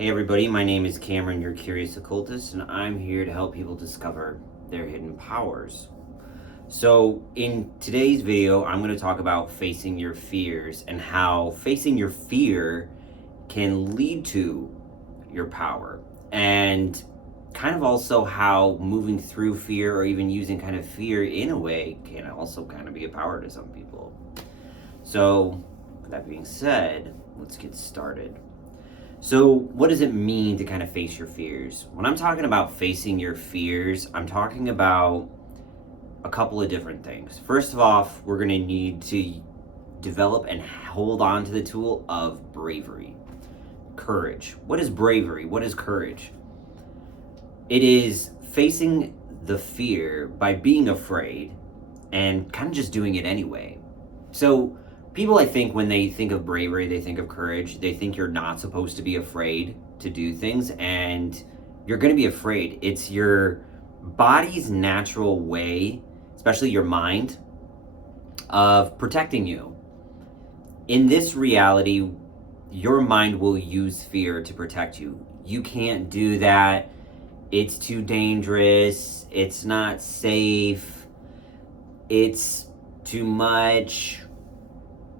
Hey everybody, my name is Cameron, your curious occultist, and I'm here to help people discover their hidden powers. So in today's video, I'm going to talk about facing your fears and how facing your fear can lead to your power, and kind of also how moving through fear or even using kind of fear in a way can also kind of be a power to some people. So with that being said, let's get started. So, what does it mean to kind of face your fears? When I'm talking about facing your fears, I'm talking about a couple of different things. First of all, we're going to need to develop and hold on to the tool of bravery, courage. What is bravery? What is courage? It is facing the fear by being afraid and kind of just doing it anyway. So, people, I think, when they think of bravery, they think of courage. They think you're not supposed to be afraid to do things, and you're going to be afraid. It's your body's natural way, especially your mind, of protecting you. In this reality, your mind will use fear to protect you. You can't do that. It's too dangerous. It's not safe. It's too much.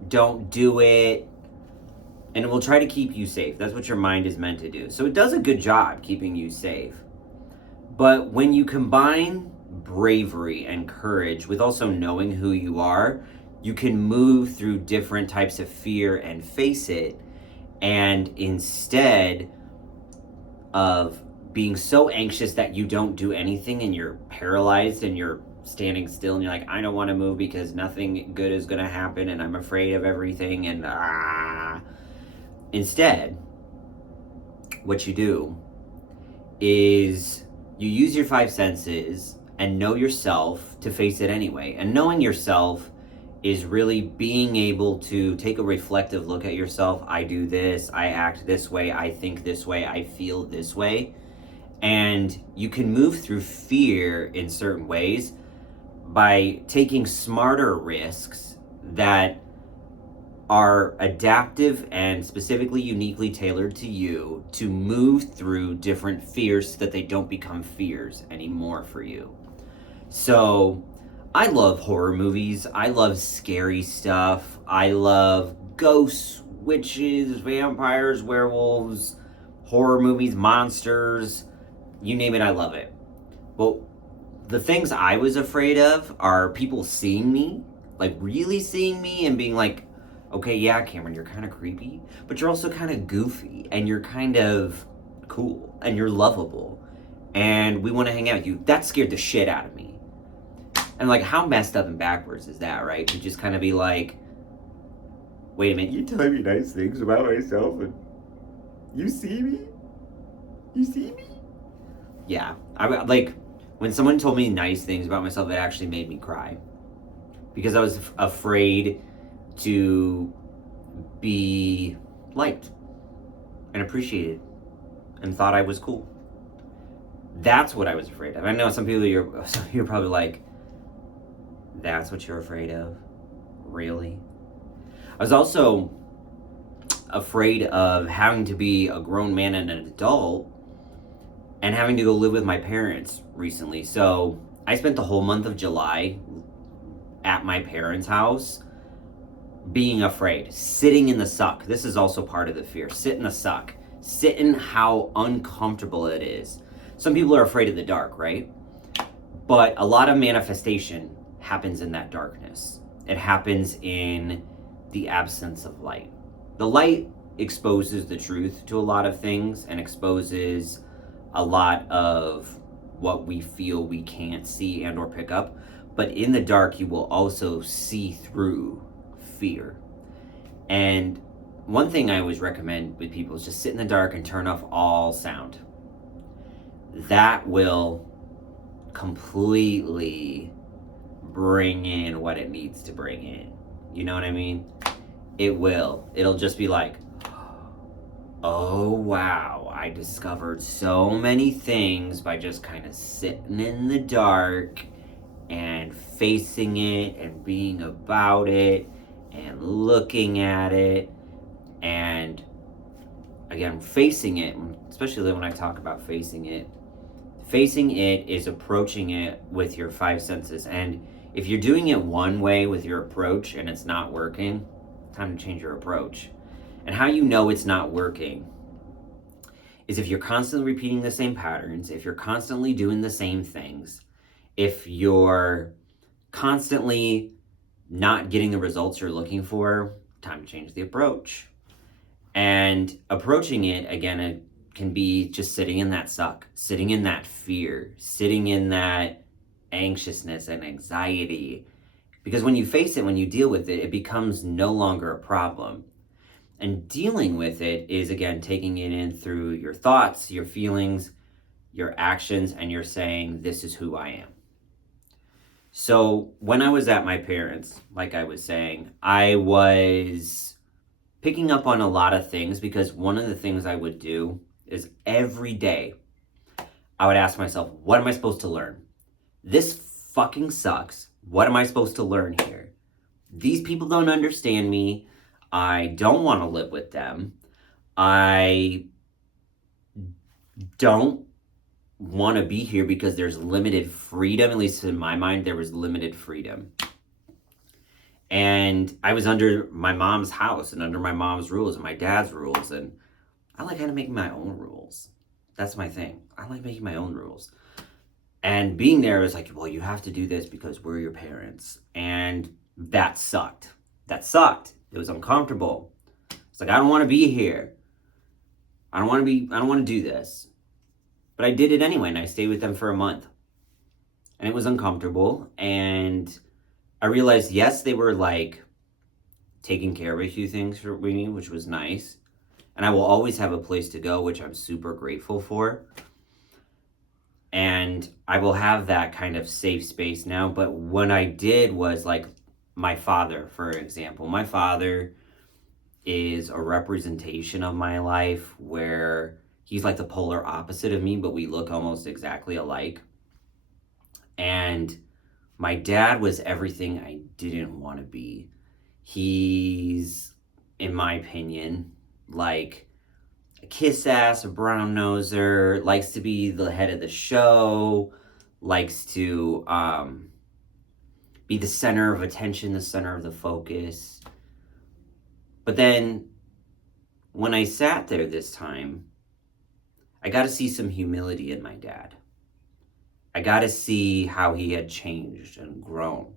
Don't do it, and it will try to keep you safe. That's what your mind is meant to do. So it does a good job keeping you safe. But when you combine bravery and courage with also knowing who you are, you can move through different types of fear and face it. And instead of being so anxious that you don't do anything and you're paralyzed and you're standing still and you're like, I don't want to move because nothing good is going to happen and I'm afraid of everything and Instead, what you do is you use your five senses and know yourself to face it anyway. And knowing yourself is really being able to take a reflective look at yourself. I do this, I act this way, I think this way, I feel this way. And you can move through fear in certain ways by taking smarter risks that are adaptive and specifically uniquely tailored to you to move through different fears so that they don't become fears anymore for you. So I love horror movies. I love scary stuff. I love ghosts, witches, vampires, werewolves, horror movies, monsters, you name it, I love it. Well, the things I was afraid of are people seeing me, like really seeing me and being like, okay, yeah, Cameron, you're kind of creepy, but you're also kind of goofy and you're kind of cool and you're lovable and we want to hang out with you. That scared the shit out of me. And like, how messed up and backwards is that, right? To just kind of be like, wait a minute, you telling me nice things about myself and you see me? You see me? Yeah, I like, when someone told me nice things about myself, it actually made me cry because I was afraid to be liked and appreciated and thought I was cool. That's what I was afraid of. I know some of you are probably like, that's what you're afraid of? Really? I was also afraid of having to be a grown man and an adult and having to go live with my parents recently. So I spent the whole month of July at my parents' house being afraid, sitting in the suck. This is also part of the fear. Sit in the suck. Sit in how uncomfortable it is. Some people are afraid of the dark, right? But a lot of manifestation happens in that darkness. It happens in the absence of light. The light exposes the truth to a lot of things and exposes a lot of what we feel we can't see and or pick up. But in the dark, you will also see through fear. And one thing I always recommend with people is just sit in the dark and turn off all sound. That will completely bring in what it needs to bring in. You know what I mean? It will. It'll just be like, oh wow, I discovered so many things by just kind of sitting in the dark and facing it and being about it and looking at it and again facing it. When especially when I talk about facing it is approaching it with your five senses. And if you're doing it one way with your approach and it's not working, time to change your approach. And how you know it's not working is if you're constantly repeating the same patterns, if you're constantly doing the same things, if you're constantly not getting the results you're looking for, time to change the approach. And approaching it, again, it can be just sitting in that suck, sitting in that fear, sitting in that anxiousness and anxiety. Because when you face it, when you deal with it, it becomes no longer a problem. And dealing with it is, again, taking it in through your thoughts, your feelings, your actions, and you're saying, this is who I am. So when I was at my parents', like I was saying, I was picking up on a lot of things, because one of the things I would do is every day I would ask myself, what am I supposed to learn? This fucking sucks. What am I supposed to learn here? These people don't understand me. I don't want to live with them. I don't want to be here because there's limited freedom. At least in my mind, there was limited freedom. And I was under my mom's house and under my mom's rules and my dad's rules. And I like kind of making my own rules. That's my thing. I like making my own rules. And being there was like, well, you have to do this because we're your parents. And that sucked. That sucked. It was uncomfortable. It's like, I don't want to be here. I don't want to do this. But I did it anyway, and I stayed with them for a month. And it was uncomfortable. And I realized, yes, they were like taking care of a few things for me, which was nice. And I will always have a place to go, which I'm super grateful for. And I will have that kind of safe space now. But what I did was, like, my father, for example. My father is a representation of my life, where he's like the polar opposite of me, but we look almost exactly alike. And my dad was everything I didn't want to be. He's, in my opinion, like a kiss ass, a brown noser, likes to be the head of the show, likes to be the center of attention, the center of the focus. But then when I sat there this time, I got to see some humility in my dad. I got to see how he had changed and grown.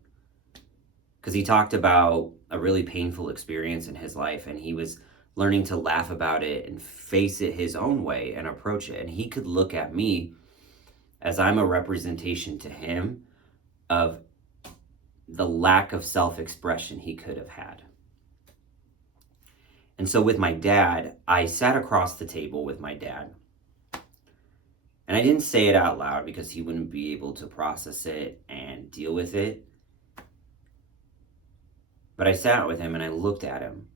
Because he talked about a really painful experience in his life, and he was learning to laugh about it and face it his own way and approach it. And he could look at me as I'm a representation to him of the lack of self-expression he could have had. And so with my dad, I sat across the table with my dad. And I didn't say it out loud because he wouldn't be able to process it and deal with it. But I sat with him and I looked at him.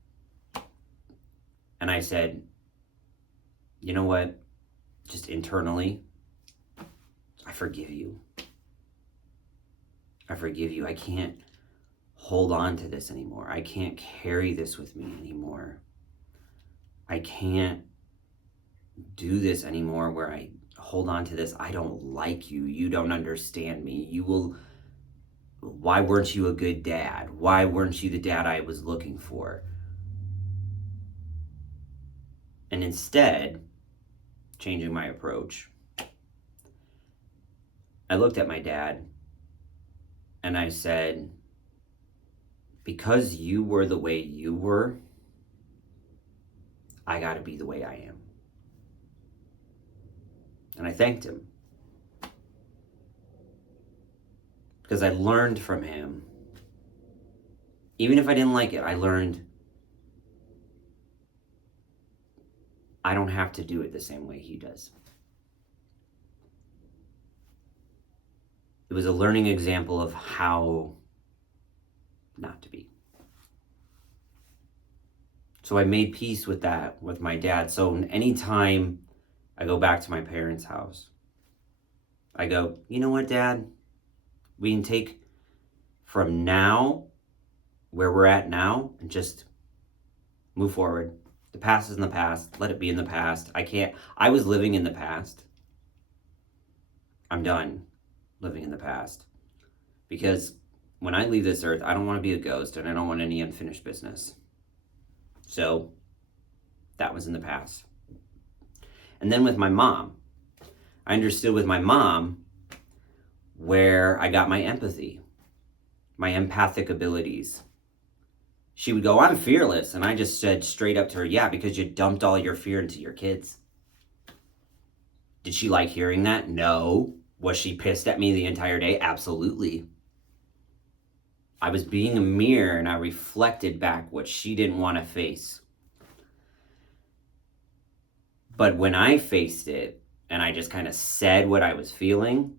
And I said, you know what? Just internally, I forgive you. I forgive you. I can't hold on to this anymore. I can't carry this with me anymore. I can't do this anymore where I hold on to this. I don't like you. You don't understand me. Why weren't you a good dad? Why weren't you the dad I was looking for? And instead, changing my approach, I looked at my dad and I said, because you were the way you were, I got to be the way I am. And I thanked him. Because I learned from him. Even if I didn't like it, I learned I don't have to do it the same way he does. It was a learning example of how not to be. So I made peace with that with my dad. So anytime I go back to my parents' house, I go, you know what, Dad? We can take from now, where we're at now, and just move forward. The past is in the past. Let it be in the past. I was living in the past. I'm done living in the past. Because when I leave this earth, I don't want to be a ghost and I don't want any unfinished business. So that was in the past. And then with my mom, I understood with my mom where I got my empathy, my empathic abilities. She would go, I'm fearless. And I just said straight up to her, yeah, because you dumped all your fear into your kids. Did she like hearing that? No. Was she pissed at me the entire day? Absolutely. I was being a mirror and I reflected back what she didn't want to face. But when I faced it and I just kind of said what I was feeling,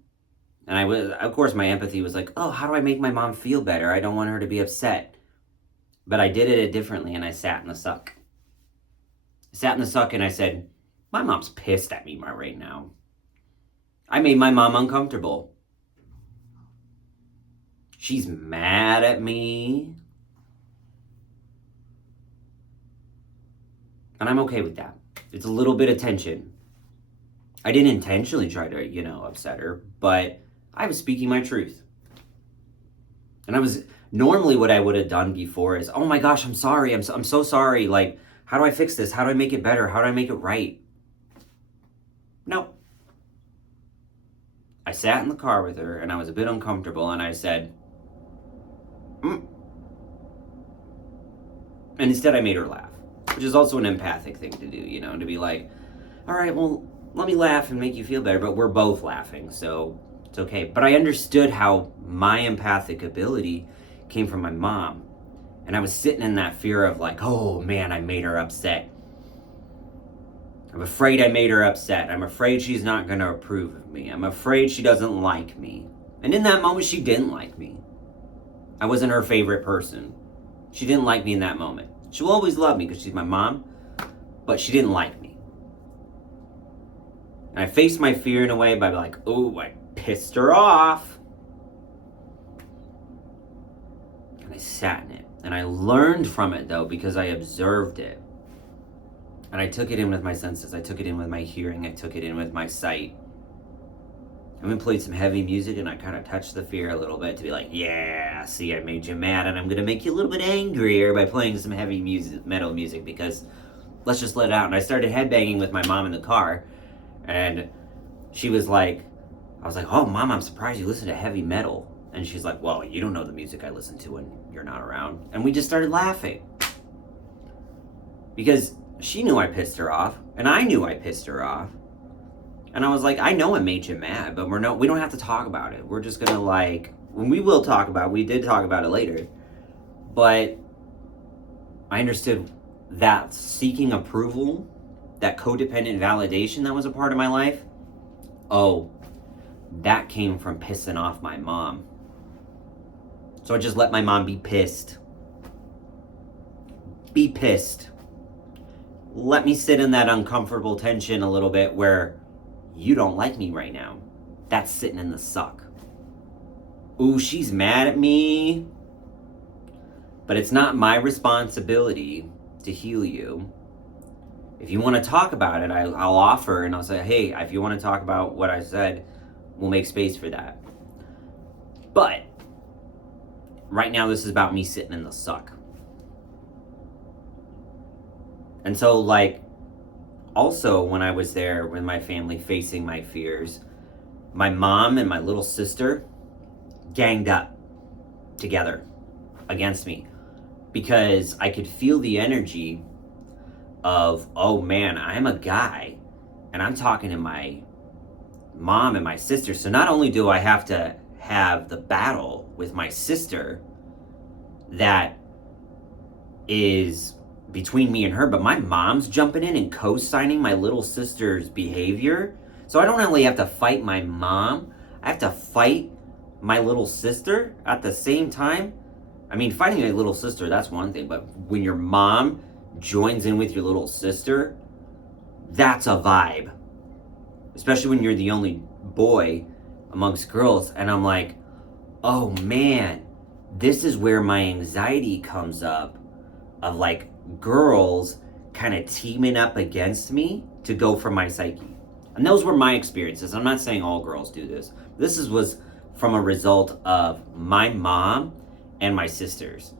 and I was, of course, my empathy was like, oh, how do I make my mom feel better? I don't want her to be upset. But I did it differently and I sat in the suck. I sat in the suck and I said, my mom's pissed at me right now. I made my mom uncomfortable. She's mad at me. And I'm okay with that. It's a little bit of tension. I didn't intentionally try to, upset her, but I was speaking my truth. And I was, normally what I would have done before is, oh my gosh, I'm sorry. I'm so sorry. Like, how do I fix this? How do I make it better? How do I make it right? No. I sat in the car with her and I was a bit uncomfortable and I said, And instead I made her laugh, which is also an empathic thing to do, to be like, all right, well, let me laugh and make you feel better, but we're both laughing, so it's okay. But I understood how my empathic ability came from my mom. And I was sitting in that fear of like, oh man, I made her upset. I'm afraid I made her upset. I'm afraid she's not going to approve of me. I'm afraid she doesn't like me. And in that moment, she didn't like me. I wasn't her favorite person. She didn't like me in that moment. She will always love me because she's my mom, but she didn't like me. And I faced my fear in a way by like, oh, I pissed her off. And I sat in it. And I learned from it though, because I observed it. And I took it in with my senses. I took it in with my hearing. I took it in with my sight. I even played some heavy music and I kind of touched the fear a little bit to be like, yeah, see, I made you mad and I'm going to make you a little bit angrier by playing some heavy music, metal music, because let's just let it out. And I started headbanging with my mom in the car. And she was like, I was like, oh, Mom, I'm surprised you listen to heavy metal. And she's like, well, you don't know the music I listen to when you're not around. And we just started laughing. Because she knew I pissed her off, and I knew I pissed her off. And I was like, I know I made you mad, but we don't have to talk about it. We're just gonna we will talk about it. We did talk about it later. But I understood that seeking approval, that codependent validation that was a part of my life, that came from pissing off my mom. So I just let my mom be pissed. Be pissed. Let me sit in that uncomfortable tension a little bit where you don't like me right now. That's sitting in the suck. Ooh, she's mad at me. But it's not my responsibility to heal you. If you want to talk about it, I'll offer and I'll say, hey, if you want to talk about what I said, we'll make space for that. But right now, this is about me sitting in the suck. And so, also when I was there with my family facing my fears, my mom and my little sister ganged up together against me because I could feel the energy of, oh man, I'm a guy and I'm talking to my mom and my sister. So not only do I have to have the battle with my sister that is between me and her, but my mom's jumping in and co-signing my little sister's behavior. So I don't only have to fight my mom, I have to fight my little sister at the same time. I mean, fighting my little sister, that's one thing, but when your mom joins in with your little sister, that's a vibe. Especially when you're the only boy amongst girls. And I'm like, oh man, this is where my anxiety comes up of girls kind of teaming up against me to go for my psyche. And those were my experiences. I'm not saying all girls do this. Was from a result of my mom and my sisters.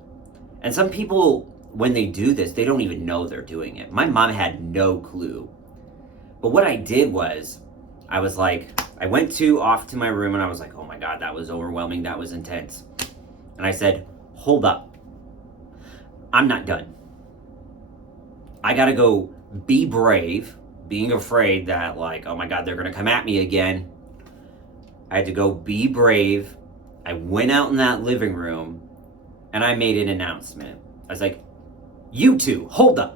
And some people, when they do this, they don't even know they're doing it. My mom had no clue. But what I did was, I went off to my room and I was like, oh my God, that was overwhelming. That was intense. And I said, hold up. I'm not done. I gotta go be brave, being afraid that oh my God, they're gonna come at me again. I had to go be brave. I went out in that living room and I made an announcement. I was like, you two, hold up.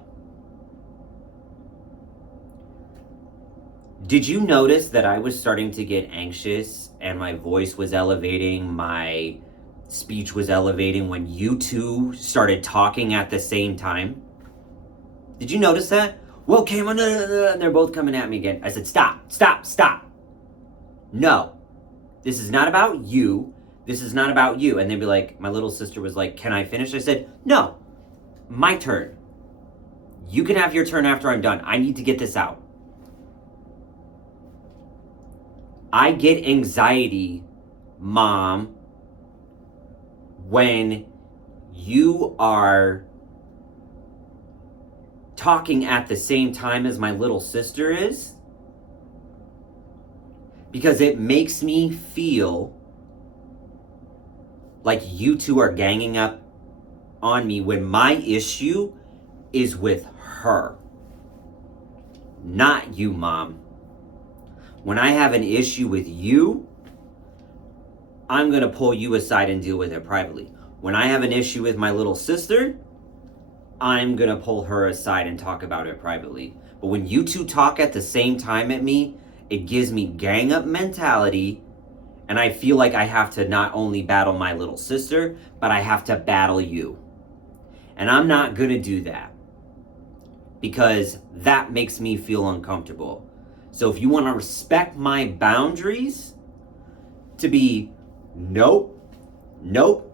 Did you notice that I was starting to get anxious and my voice was elevating, my speech was elevating when you two started talking at the same time? Did you notice that? Well, came on, and they're both coming at me again. I said, stop. No, this is not about you. This is not about you. And they'd be like, my little sister was like, can I finish? I said, no, my turn. You can have your turn after I'm done. I need to get this out. I get anxiety, Mom, when you are talking at the same time as my little sister is, because it makes me feel like you two are ganging up on me when my issue is with her, not you, Mom. When I have an issue with you, I'm going to pull you aside and deal with it privately. When I have an issue with my little sister, I'm going to pull her aside and talk about it privately. But when you two talk at the same time at me, it gives me gang up mentality, and I feel like I have to not only battle my little sister, but I have to battle you. And I'm not going to do that, because that makes me feel uncomfortable. So if you want to respect my boundaries to be, nope,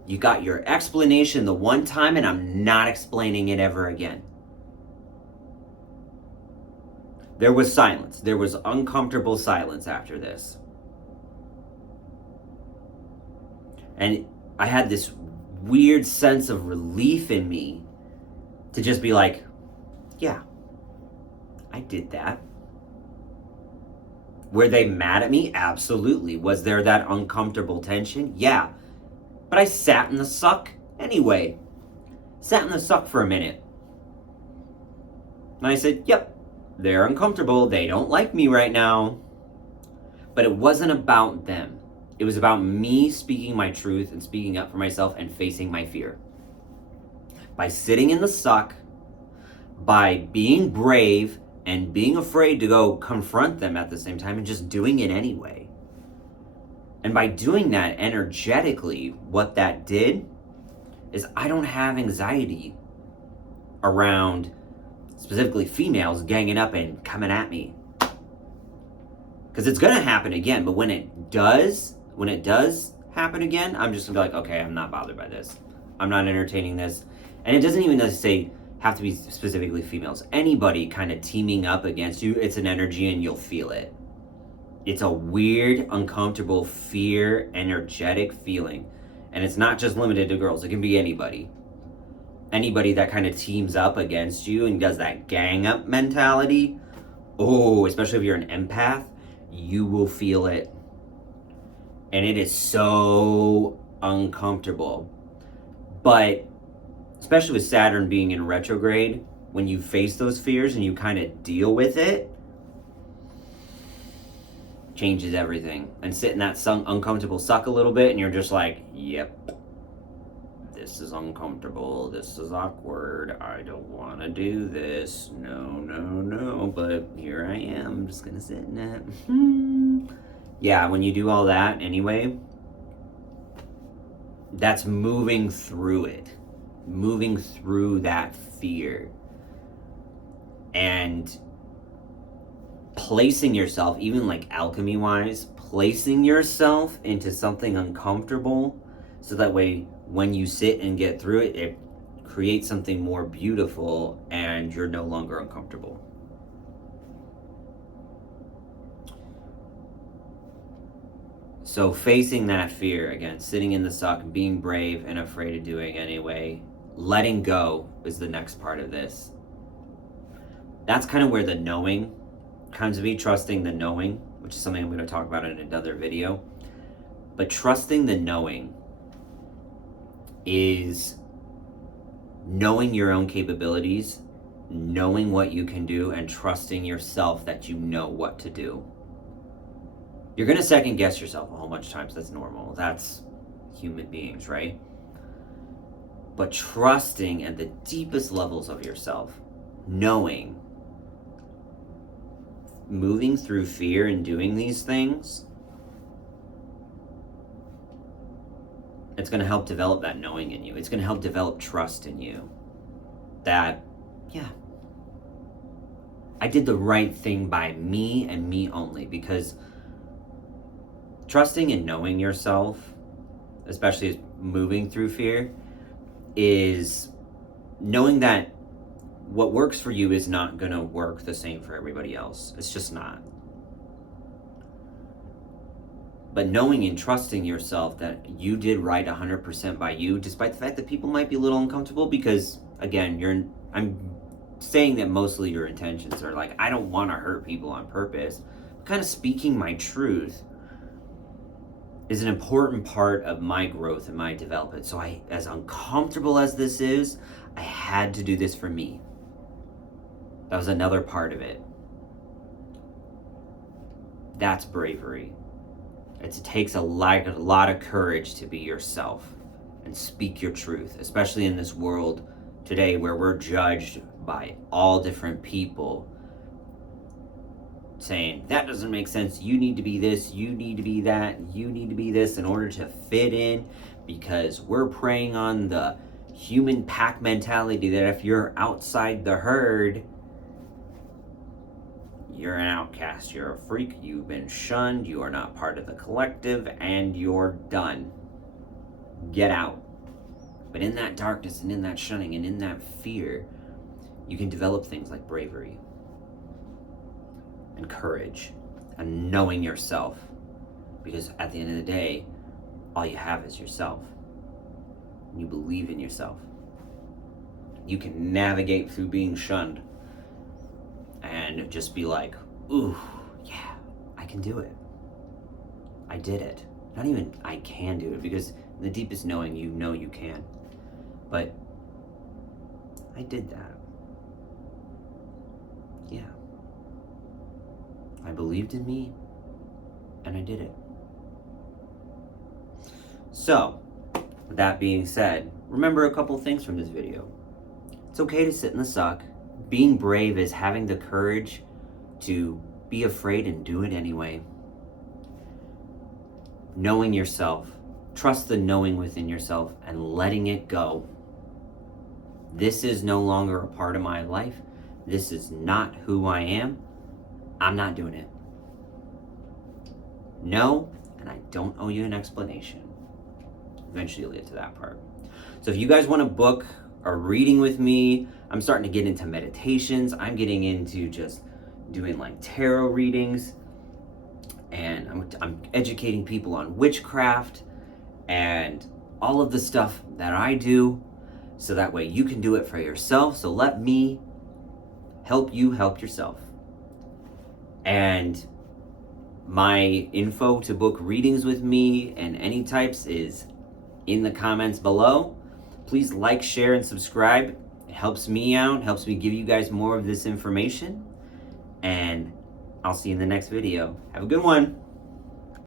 you got your explanation the one time and I'm not explaining it ever again. There was silence. There was uncomfortable silence after this. And I had this weird sense of relief in me to just be like, yeah, I did that. Were they mad at me? Absolutely. Was there that uncomfortable tension? Yeah. But I sat in the suck anyway. Sat in the suck for a minute. And I said, yep, they're uncomfortable. They don't like me right now. But it wasn't about them. It was about me speaking my truth and speaking up for myself and facing my fear. By sitting in the suck, by being brave, and being afraid to go confront them at the same time and just doing it anyway. And by doing that energetically, what that did is I don't have anxiety around specifically females ganging up and coming at me. Because it's going to happen again, but when it does happen again, I'm just going to be like, okay, I'm not bothered by this. I'm not entertaining this. And it doesn't even necessarily have to be specifically females. Anybody kind of teaming up against you, it's an energy and you'll feel it. It's a weird, uncomfortable, fear, energetic feeling. And it's not just limited to girls. It can be anybody. Anybody that kind of teams up against you and does that gang up mentality, oh, especially if you're an empath, you will feel it. And it is so uncomfortable. But especially with Saturn being in retrograde, when you face those fears and you kind of deal with it, changes everything. And sit in that uncomfortable suck a little bit and you're just like, yep, this is uncomfortable, this is awkward, I don't want to do this, no, but here I am, I'm just gonna sit in it. Yeah, when you do all that anyway, that's moving through it. Moving through that fear and placing yourself, even like alchemy wise, placing yourself into something uncomfortable so that way when you sit and get through it, it create something more beautiful, and you're no longer uncomfortable. So facing that fear, again, sitting in the suck, being brave and afraid of doing anyway, letting go is the next part of this. That's kind of where the knowing comes to be, trusting the knowing, which is something I'm going to talk about in another video. But trusting the knowing is knowing your own capabilities, knowing what you can do, and trusting yourself that you know what to do. You're going to second guess yourself a whole bunch of times. That's normal. That's human beings, right? But trusting at the deepest levels of yourself, knowing, moving through fear and doing these things, it's going to help develop that knowing in you. It's going to help develop trust in you. That, yeah, I did the right thing by me and me only. Because trusting and knowing yourself, especially as moving through fear, is knowing that what works for you is not going to work the same for everybody else. It's just not. But knowing and trusting yourself that you did right 100% by you, despite the fact that people might be a little uncomfortable, because again, I'm saying that mostly your intentions are like, I don't want to hurt people on purpose. Kind of speaking my truth is an important part of my growth and my development. So as uncomfortable as this is, I had to do this for me. That was another part of it. That's bravery. It takes a lot of courage to be yourself and speak your truth, especially in this world today where we're judged by all different people saying, that doesn't make sense, you need to be this, you need to be that, you need to be this in order to fit in, because we're preying on the human pack mentality that if you're outside the herd, you're an outcast, you're a freak, you've been shunned, you are not part of the collective, and you're done. Get out. But in that darkness and in that shunning and in that fear, you can develop things like bravery and courage and knowing yourself. Because at the end of the day, all you have is yourself. You believe in yourself. You can navigate through being shunned and just be like, ooh, yeah, I can do it. I did it. Not even I can do it, because in the deepest knowing, you know you can. But I did that. Yeah. I believed in me, and I did it. So, with that being said, remember a couple things from this video. It's okay to sit in the suck. Being brave is having the courage to be afraid and do it anyway. Knowing yourself, trust the knowing within yourself and letting it go. This is no longer a part of my life. This is not who I am. I'm not doing it. No, and I don't owe you an explanation. Eventually you'll get to that part. So if you guys want to book a reading with me, I'm starting to get into meditations. I'm getting into just doing like tarot readings, and I'm educating people on witchcraft and all of the stuff that I do, so that way you can do it for yourself. So let me help you help yourself. And my info to book readings with me and any types is in the comments below. Please like, share, and subscribe. It helps me out, helps me give you guys more of this information. And I'll see you in the next video. Have a good one.